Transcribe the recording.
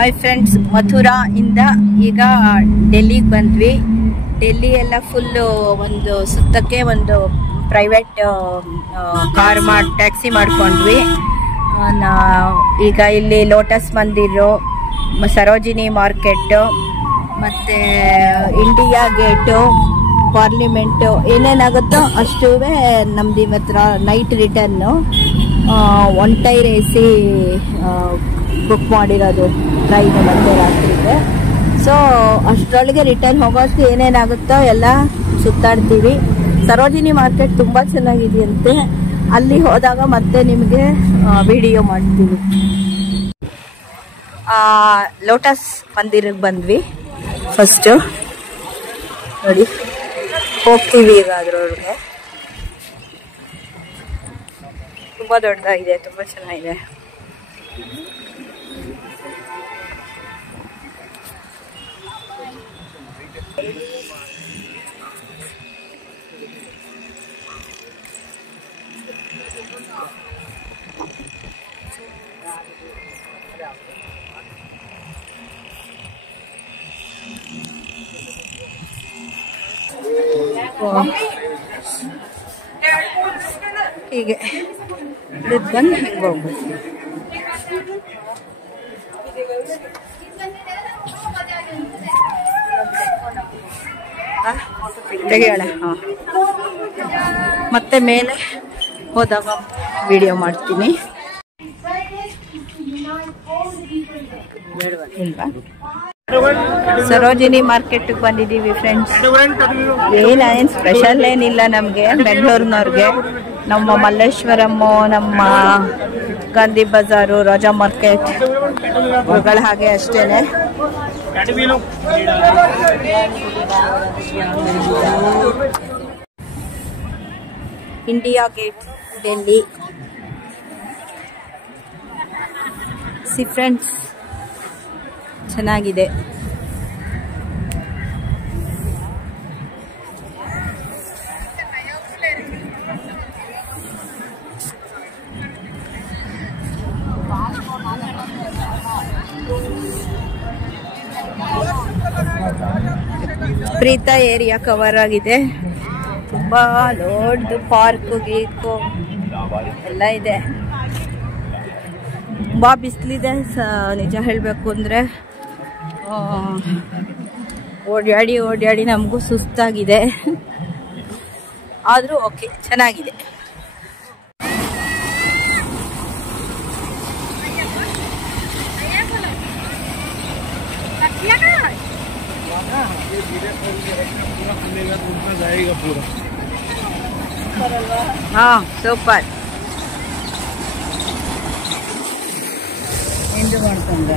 Hi friends, Mathura ಇಂದ ಈಗ ಡೆಲ್ಲಿಗೆ ಬಂದ್ವಿ. ಡೆಲ್ಲಿ ಎಲ್ಲ ಫುಲ್ಲು ಒಂದು ಸುತ್ತಕ್ಕೆ ಒಂದು ಪ್ರೈವೇಟ್ ಟ್ಯಾಕ್ಸಿ ಮಾಡ್ಕೊಂಡ್ವಿ. ಈಗ ಇಲ್ಲಿ ಲೋಟಸ್ ಮಂದಿರು, ಸರೋಜಿನಿ ಮಾರ್ಕೆಟ್ಟು, ಮತ್ತು ಇಂಡಿಯಾ ಗೇಟು, ಪಾರ್ಲಿಮೆಂಟು, ಏನೇನಾಗುತ್ತೋ ಅಷ್ಟೂ ನಮ್ದು ಇವತ್ತು night return. One tyre AC book ಮಾಡಿರೋದು ಟ್ರೈನ್ ಮತ್ತೆ ರಾತ್ರಿಗೆ. ಸೊ ಅಷ್ಟರೊಳಗೆ ರಿಟರ್ನ್ ಹೋಗೋಷ್ಟು ಏನೇನಾಗುತ್ತೋ ಎಲ್ಲ ಸುತ್ತಾಡ್ತೀವಿ. ಸರೋಜಿನಿ ಮಾರ್ಕೆಟ್ ತುಂಬ ಚೆನ್ನಾಗಿದೆಯಂತೆ. ಅಲ್ಲಿ ಹೋದಾಗ ಮತ್ತೆ ನಿಮಗೆ ವಿಡಿಯೋ ಮಾಡ್ತೀವಿ. ಲೋಟಸ್ ಮಂದಿರಕ್ಕೆ ಬಂದ್ವಿ ಫಸ್ಟು. ನೋಡಿ, ಹೋಗ್ತೀವಿ ಈಗ ಅದರೊಳಗೆ. ತುಂಬ ದೊಡ್ಡದಾಗಿದೆ, ತುಂಬ ಚೆನ್ನಾಗಿದೆ. ಹೀಗೆ ಬಂದು ಹಿಂಗೆ ಹೋಗ್ಬೋದು. ತೆಗೆಯೋಣ. ಹಾಂ, ಮತ್ತೆ ಮೇಲೆ ಹೋದಾಗ ವಿಡಿಯೋ ಮಾಡ್ತೀನಿ. ಇಲ್ವಾ? ಸರೋಜಿನಿ ಮಾರ್ಕೆಟ್ಗೆ ಬಂದಿದ್ದೀವಿ ಫ್ರೆಂಡ್ಸ್. ಏನೇನು ಸ್ಪೆಷಲ್ ಏನಿಲ್ಲ ನಮಗೆ ಬೆಂಗಳೂರಿನವ್ರಿಗೆ. ನಮ್ಮ ಮಲ್ಲೇಶ್ವರಮ್ಮು, ನಮ್ಮ ಗಾಂಧಿ ಬಜಾರು, ರೋಜಾ ಮಾರ್ಕೆಟ್ ಇವುಗಳ ಹಾಗೆ ಅಷ್ಟೇನೆ. India gate, Delhi. C friends, ಚೆನ್ನಾಗಿದೆ. ಪ್ರೀತಾ ಏರಿಯಾ ಕವರ್ ಆಗಿದೆ. ತುಂಬ ದೊಡ್ಡ ಪಾರ್ಕು ಗೀಕು ಎಲ್ಲ ಇದೆ. ತುಂಬ ಬಿಸಿಲಿದೆ ನಿಜ ಹೇಳಬೇಕು ಅಂದರೆ. ಓಡಾಡಿ ನಮಗೂ ಸುಸ್ತಾಗಿದೆ. ಆದರೂ ಓಕೆ, ಚೆನ್ನಾಗಿದೆ. ಹಾಂ, ಸೂಪರ್. ಎಂದು ಮಾಡ್ಕೊಂಡು